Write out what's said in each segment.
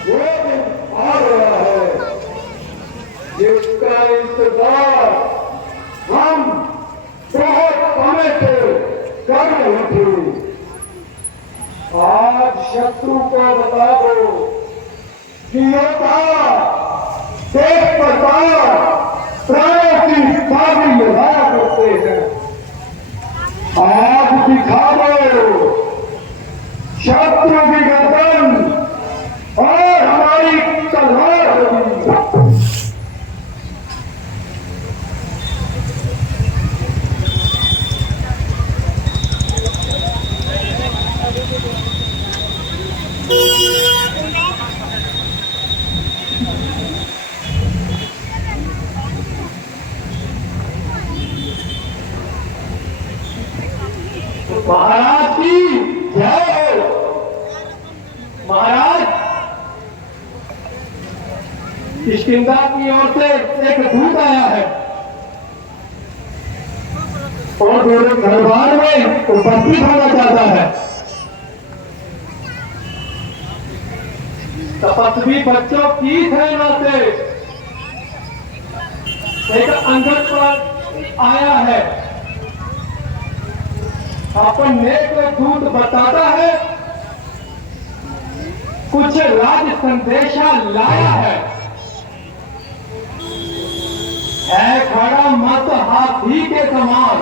वो दिन आ रहा है जिसका इंतजार हम बहुत समय से कर रहे थे। आज शत्रु को बता दो कि योद्धा देश प्रकार प्राणों की बाजी लगाया करते हैं। आज दिखा दो शत्रु की गर्दन और हमारी तलवार होगी। महाराज की जय हो। महाराज, किष्किंधा की ओर से एक दूत आया है और मेरे दरबार में उपस्थित होना चाहता है। तपस्वी बच्चों की सेना से एक अंगद पर आया है। अपने को दूत बताता है कुछ राज संदेशा लाया है खड़ा मत हाथी के समान।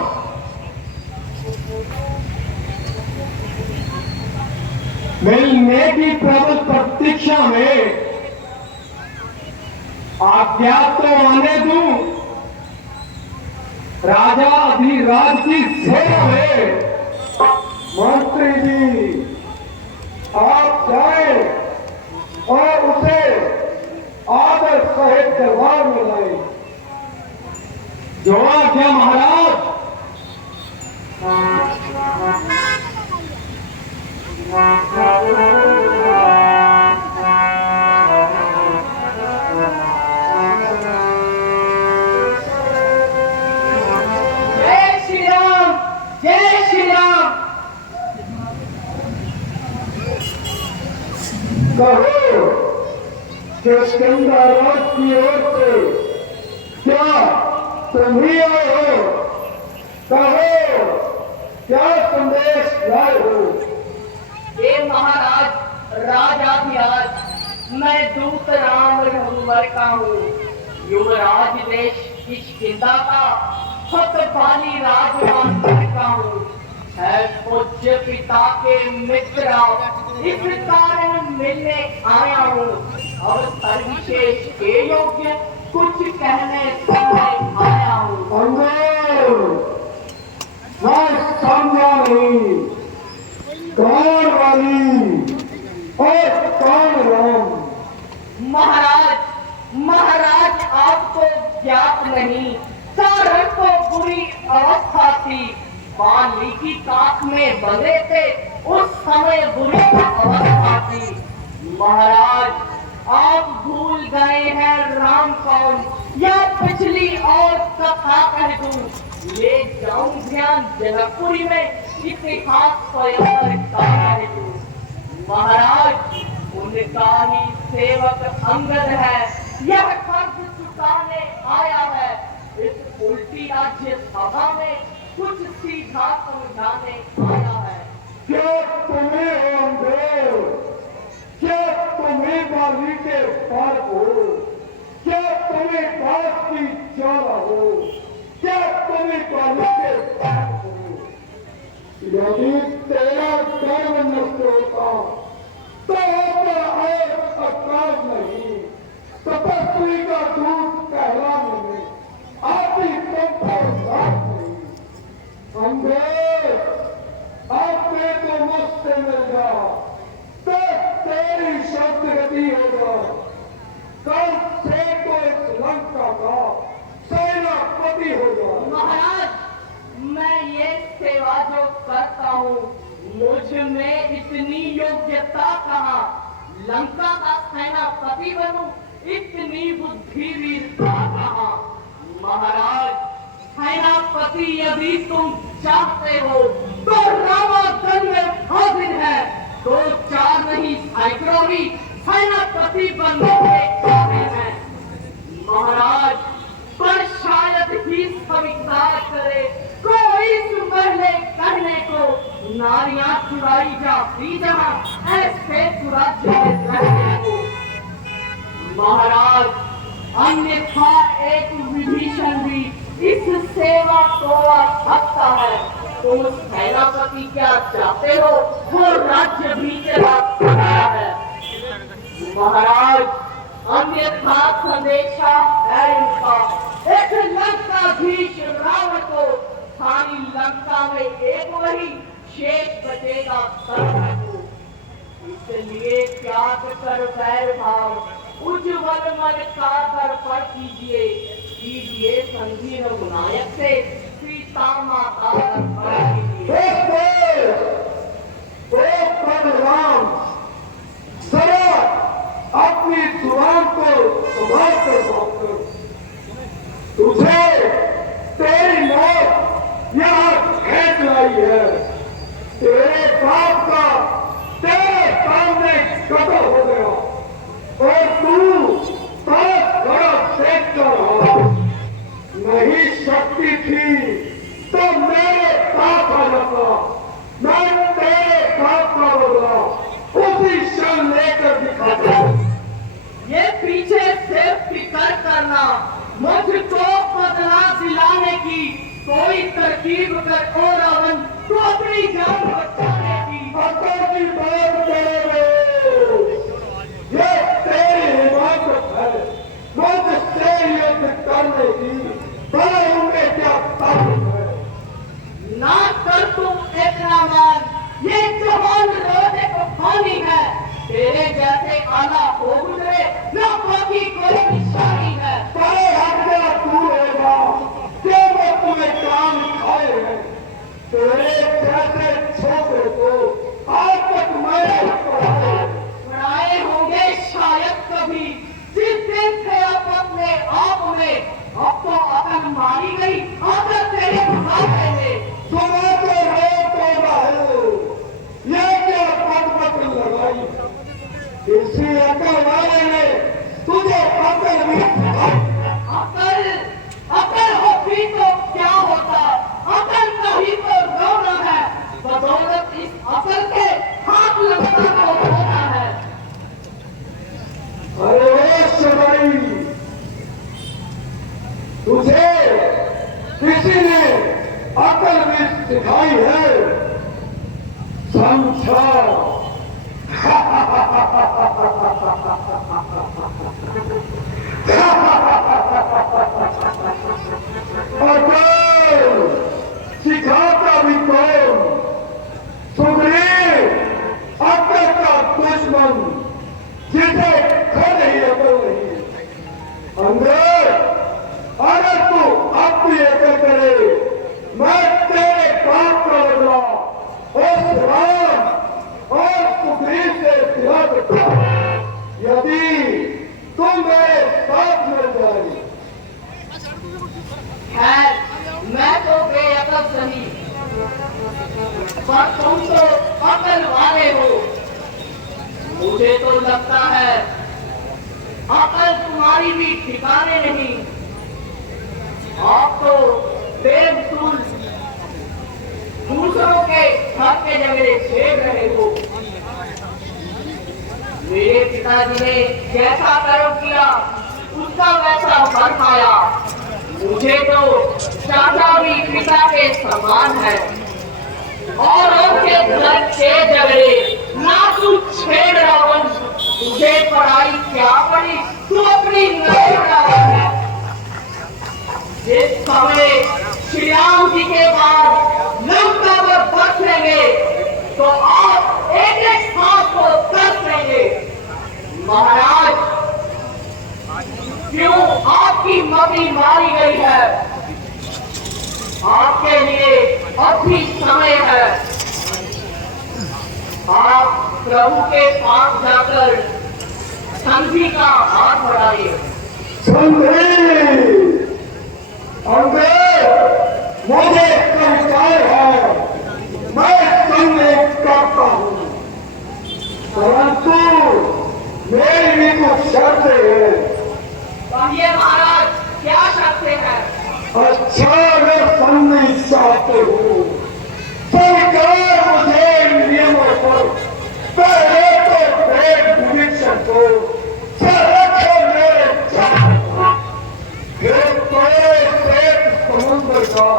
मिलने की प्रबल प्रतीक्षा में आज्ञा तो आने दूं, राजा अधिराज की सेवा में। मंत्री जी, आप जाएं और उसे आदर सहित दरबार में लाएं। जो आज्ञा महाराज। जय श्री राम, जय श्री राम। कहो किष्किंधा राज की ओर से क्या तुम ही आए हो? कहो क्या संदेश लाए हो? हे महाराज राजाधिराज, मैं दूत राम रघुवर का हूँ। युवराज देश किष्किंधा का सतपाली राजवंश का हूँ। है पूज्य पिता के मित्र, इस कारण मिलने आया हूँ। और सर्वविशेष के योग्य कुछ कहने सुनने आया हूँ। मैं समझा नहीं, कौन वाली और कौन राम? महाराज आपको ज्ञात नहीं, सारण को बुरी अवस्था थी। बाली की काख में बंधे थे, उस समय बुरी अवस्था थी। महाराज, आप भूल गए हैं राम कौन, या पिछली और कथा कह दूं। ले जाऊं ध्यान जनकपुरी में, इतिहास स्वयं कह दूं। महाराज, उनका ही सेवक अंगद है, यह कर्ज चुकाने आया है। इस उल्टी राज्य सभा में कुछ सीधा समझाने आया है। क्या तुम्हें अंग्रेज, क्या तुम्हें बाली के पार हो? क्या तुम्हें बात की चारा हो? क्या तुम्हें बाली के पार हो? यदि तेरा कर्म नष्ट होता तो होता एक अकाल नहीं, तपस्वी का दूत कहला नहीं, आदि नहीं। अंग्रेज, आपने तो मुझसे मिल जा तो तेरी शब्द गति होगा। कल से तो इस लंका का सेनापति होगा। महाराज, मैं ये सेवा जो करता हूँ, मुझ में इतनी योग्यता कहाँ? लंका का सेनापति बनूं, इतनी बुद्धि वीरता कहाँ? महाराज, सेनापति यदि तुम चाहते हो तो रामागढ़ में हाजिर है। दो चार नहीं, सैकड़ों ही सेनापति बनने के काबिल हैं। महाराज, पर शायद ही स्वीकार करे कोई सुमरने करने को नारियां चुराई जाती जहां ऐसे सुराज्य में रहने को। महाराज, अन्यथा एक विभीषण भी इस सेवा को आ सकता है। तुम सेनापति क्या चाहते हो, वो राज्य भी तेरा है। महाराज, अन्यथा संदेशा है उनका, एक लंकाधीश रावण को सारी लंका में एक वही शेष बचेगा सर्व को। इसलिए त्याग कर वैर भाव उज्ज्वल मन का दर्पण कीजिए, कीजिए संधि रघुनायक से सीता माता दर्पण कीजिए। राम जरा अपनी जुबान को संभाल कर बात करो। तुझे तेरी मौत यहाँ खेत लाई है। तेरे बाप का तेरे सामने कत्ल हो गया और तू पास खड़ा देखता रहा। नहीं शक्ति थी तो मेरे पास आ जाता, मैं तेरे बाप का बदला उसी क्षण लेकर दिखाता। ये पीछे से फिक्र करना, मुझको बदला दिलाने की कोई तरकीब कर और रावण तो अपनी जान बचाने की अकल की बात करोगे। ये तेरी हिम्मत है मुझसे युद्ध करने की, भला उनमें क्या ताकत है। ना कर तुम इतना मान, ये जवान रोजे को खानी है। तेरे जैसे आला हो गुजरे ना बाकी कोई निशानी है। बड़े हत्या तू होगा कि वो तुम्हें काम खाए हैं। तेरे जैसे छोटे को आज तक मैंने पढ़ाए होंगे शायद कभी, जिस दिन थे आप अपने आप में। अब तो अकल मारी गई अकल तेरे मुकाबले में। सुनाते रहो तो रहे, ये क्या पट लगाई। इसी अकल वाले ने तुझे अकल भी सिखाई। अकल अकल होती तो क्या होता, अकल का ही तो रोना है। बदौलत इस अकल के हाथ लगता तो होना है। अरे शबाई, तुझे किसी ने अकल भी सिखाई है, समझा। सिखाता भी कौन? सुग्रीव, अकल का दुश्मन जिसे खुद ही अकल नहीं। अंदर अगर तू अब भी अकल करे, मैं तेरे बाप का बदला उस राम और सुग्रीव से दिला सकता। यदि तुम मेरे साथ मिल जाए। खैर, मैं तो बेअकल सही, पर तुम तो अकल वाले हो। मुझे तो लगता है अकल तुम्हारी भी ठिकाने नहीं। आप तो बेवसूल दूसरों के हक के झगड़े छेड़ रहे हो। मेरे पिताजी ने जैसा कर्म किया उसका वैसा फल पाया। मुझे तो चाचा भी पिता के समान है और उनके घर के झगड़े ना तू छेड़ रावण। तुझे पढ़ाई क्या पड़ी, तू अपनी है। जिस समय श्री राम जी के बाद लंका पर बरसेंगे तो आप एक एक सांप को तरस लेंगे। महाराज, क्यों आपकी मती मारी गई है? आपके लिए अभी समय है। आप प्रभु के पास जाकर संधि का हाथ बढ़ाइए। मुझे संस्कार है, मैं संदेह करता हूँ, परंतु शर्तें हैं। कहिए महाराज, क्या शर्तें हैं? अच्छा, मैं सुनना चाहते हूँ। सरकार मुझे इन नियमों पर पहले तो ब्रेक डिविजन को रखो मेरे चारों, फिर कोई शेख समुद्र का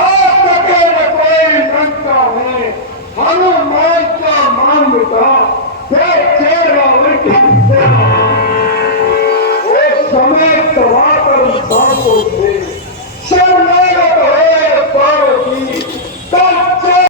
आप तक कोई लंका है हनुमान का मान मिटा चेहरा उस समय तबाह कर इंसान को थे